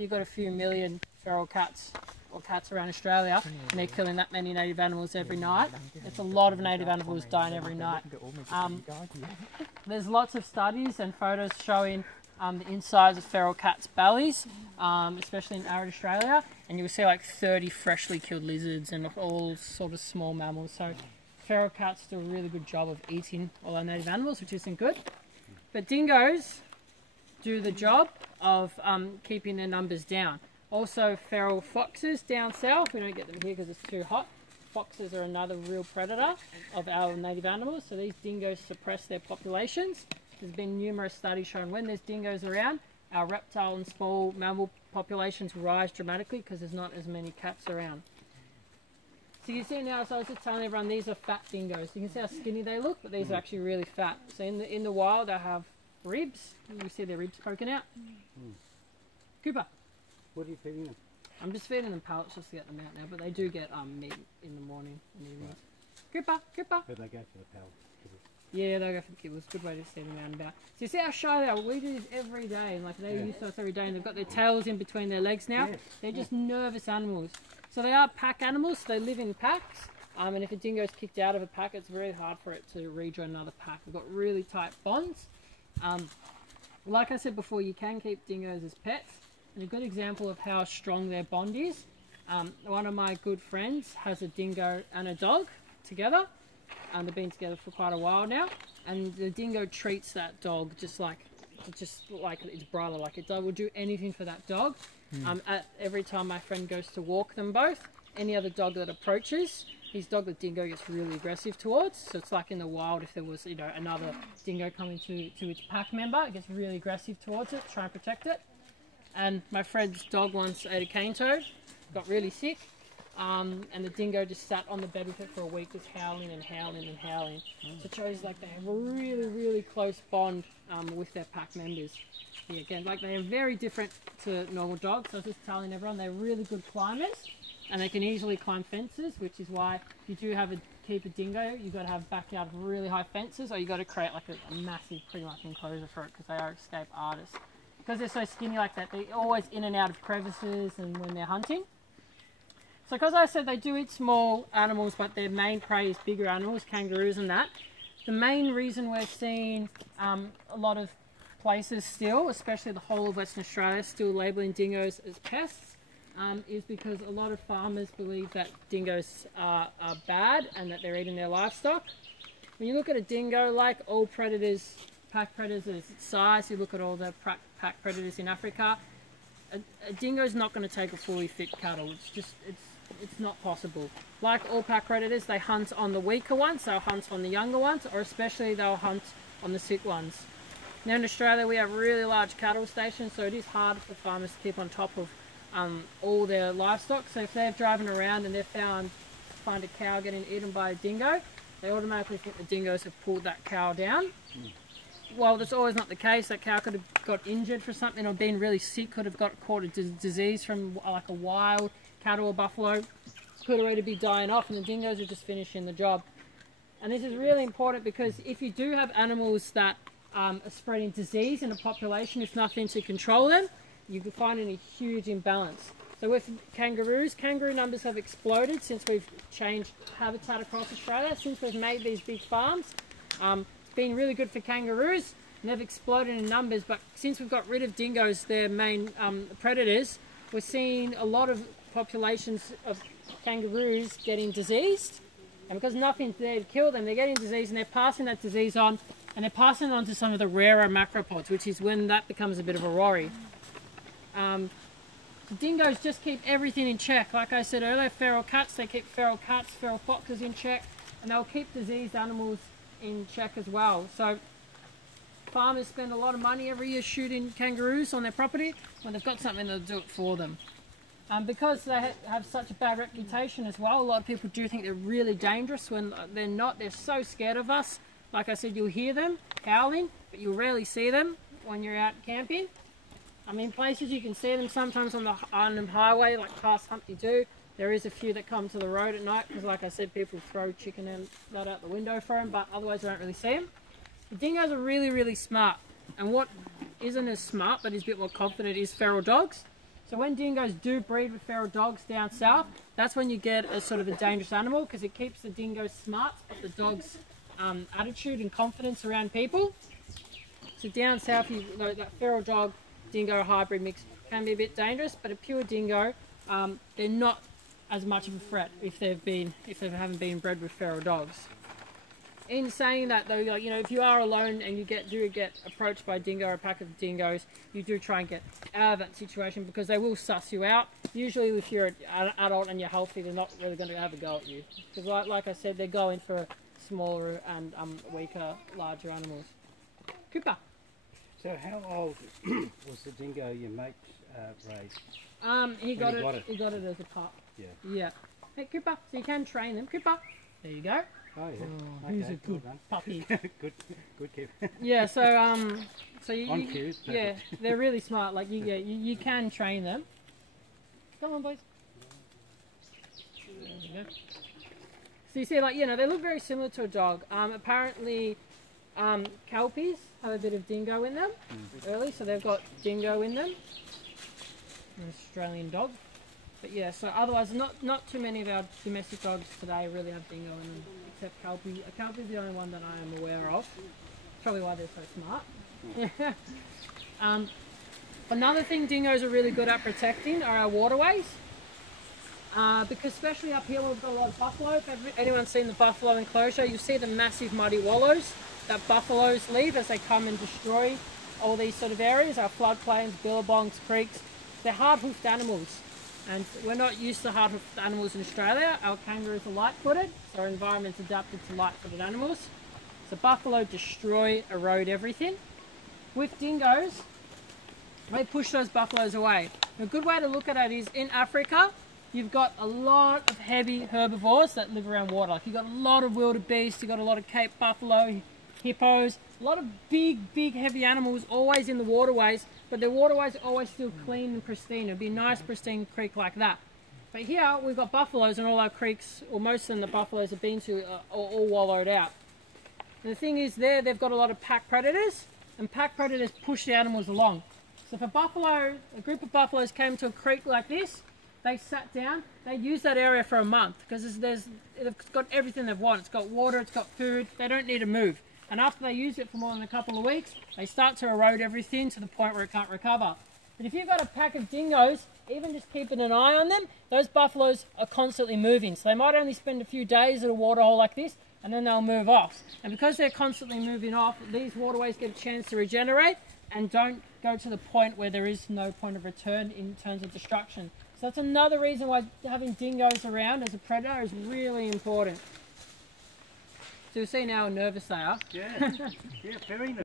You've got a few million feral cats or cats around Australia, and they're killing that many native animals every night. It's a lot of native animals dying every night. There's lots of studies and photos showing the insides of feral cats' bellies, especially in arid Australia, and you'll see like 30 freshly killed lizards and all sort of small mammals. So feral cats do a really good job of eating all our native animals, which isn't good. But dingoes do the job of keeping their numbers down. Also feral foxes down south, we don't get them here because it's too hot. Foxes are another real predator of our native animals, so these dingoes suppress their populations. There's been numerous studies showing when there's dingoes around, our reptile and small mammal populations rise dramatically because there's not as many cats around. So you see now, so I was just telling everyone, these are fat dingoes. You can see how skinny they look, but these are actually really fat. So in the wild they have ribs. You see their ribs poking out. Cooper. What are you feeding them? I'm just feeding them pellets just to get them out now, but they do get meat in the morning and evenings. Right. Cooper. But they go for the pellets. Yeah, they go for the kibbles. Good way to see them out and about. So you see how shy they are? We do this every day, and like they used to us every day, and they've got their tails in between their legs now. They're just nervous animals. So they are pack animals, so they live in packs. And if a dingo is kicked out of a pack, it's very hard for it to rejoin another pack. We've got really tight bonds. Like I said before, you can keep dingoes as pets. And a good example of how strong their bond is, one of my good friends has a dingo and a dog together. They've been together for quite a while now. And the dingo treats that dog just like its brother. Like it will do anything for that dog. Every time my friend goes to walk them both, any other dog that approaches, his dog, the dingo, gets really aggressive towards. So it's like in the wild, if there was, another dingo coming to its pack member, it gets really aggressive towards it, try and protect it. And my friend's dog once ate a cane toad, got really sick, and the dingo just sat on the bed with it for a week, just howling and howling and howling. So it shows like they have a really, really close bond with their pack members. Yeah, again, like they are very different to normal dogs. So I was just telling everyone they're really good climbers, and they can easily climb fences, which is why if you do keep a dingo, you've got to have backyard of really high fences, or you've got to create like a massive, pretty much enclosure for it, because they are escape artists. Because they're so skinny like that, they're always in and out of crevices and when they're hunting. So because I said they do eat small animals, but their main prey is bigger animals, kangaroos and that, the main reason we're seeing a lot of places still, especially the whole of Western Australia, still labelling dingoes as pests, is because a lot of farmers believe that dingoes are bad and that they're eating their livestock. When you look at a dingo, like all predators, pack predators size, you look at all the pack predators in Africa, a dingo is not going to take a fully fit cattle. It's not possible. Like all pack predators, they hunt on the weaker ones, they'll hunt on the younger ones, or especially they'll hunt on the sick ones. Now in Australia we have really large cattle stations, so it is hard for farmers to keep on top of all their livestock. So if they're driving around and they find a cow getting eaten by a dingo, they automatically think the dingoes have pulled that cow down. Well, that's always not the case. That cow could have got injured for something or been really sick, could have caught a disease from like a wild cattle or buffalo, could already be dying off, and the dingoes are just finishing the job. And this is really important because if you do have animals that are spreading disease in a population, if nothing to control them, you can find a huge imbalance. So with kangaroos, kangaroo numbers have exploded since we've changed habitat across Australia, since we've made these big farms. It's been really good for kangaroos, and they've exploded in numbers, but since we've got rid of dingoes, their main predators, we're seeing a lot of populations of kangaroos getting diseased, and because nothing's there to kill them, they're getting disease and they're passing that disease on, and they're passing it on to some of the rarer macropods, which is when that becomes a bit of a worry. Dingoes just keep everything in check. Like I said earlier, feral cats, they keep feral cats, feral foxes in check, and they'll keep diseased animals in check as well. So farmers spend a lot of money every year shooting kangaroos on their property. When they've got something, they'll do it for them. Because they have such a bad reputation as well, a lot of people do think they're really dangerous when they're not. They're so scared of us. Like I said, you'll hear them howling, but you'll rarely see them when you're out camping. I mean, places you can see them sometimes on the highway, like past Humpty Doo. There is a few that come to the road at night because, like I said, people throw chicken and that out the window for them, but otherwise you don't really see them. The dingoes are really, really smart. And what isn't as smart but is a bit more confident is feral dogs. So when dingoes do breed with feral dogs down south, that's when you get a sort of a dangerous animal, because it keeps the dingo's smarts, but the dog's attitude and confidence around people. So down south, that feral dog dingo hybrid mix can be a bit dangerous, but a pure dingo, they're not as much of a threat if they haven't been bred with feral dogs. In saying that though, like, you know, if you are alone and you do get approached by a dingo or a pack of dingoes, you do try and get out of that situation, because they will suss you out. Usually if you're an adult and you're healthy, they're not really going to have a go at you, because like I said, they're going for smaller and weaker, larger animals. Cooper. So how old was the dingo your mate raised? He got it as a pup. Yeah. Yeah. Hey Cooper, so you can train them. Cooper, there you go. Oh yeah. Oh, Okay, he's a good well puppy. good kid. Yeah. So you yeah, they're really smart. Like you can train them. Come on, boys. There you go. So you see, like, you know, they look very similar to a dog. Apparently, Kelpies have a bit of dingo in them early, so they've got dingo in them. An Australian dog. But yeah, so otherwise, not too many of our domestic dogs today really have dingo in them, except Kelpie. A Kelpie is the only one that I am aware of. Probably why they're so smart. Another thing dingoes are really good at protecting are our waterways. Because especially up here we've got a lot of buffalo. If anyone's seen the buffalo enclosure, you'll see the massive muddy wallows that buffaloes leave as they come and destroy all these sort of areas, our floodplains, billabongs, creeks. They're hard-hoofed animals, and we're not used to hard-hoofed animals in Australia. Our kangaroos are light-footed, so our environment's adapted to light-footed animals. So buffalo destroy, erode everything. With dingoes, they push those buffaloes away. A good way to look at it is in Africa, you've got a lot of heavy herbivores that live around water. Like you've got a lot of wildebeest, you've got a lot of Cape buffalo, hippos, a lot of big, heavy animals always in the waterways, but their waterways are always still clean and pristine. It'd be a nice, pristine creek like that. But here, we've got buffaloes, and all our creeks, or most of them the buffaloes have been to, are all wallowed out. And the thing is they've got a lot of pack predators, and pack predators push the animals along. So if a group of buffaloes came to a creek like this, they sat down, they'd use that area for a month, because it's got everything they want. It's got water, it's got food, they don't need to move. And after they use it for more than a couple of weeks, they start to erode everything to the point where it can't recover. But if you've got a pack of dingoes, even just keeping an eye on them, those buffaloes are constantly moving. So they might only spend a few days at a waterhole like this, and then they'll move off. And because they're constantly moving off, these waterways get a chance to regenerate and don't go to the point where there is no point of return in terms of destruction. So that's another reason why having dingoes around as a predator is really important. So you'll see now how nervous they are. Yeah, yeah, very nervous.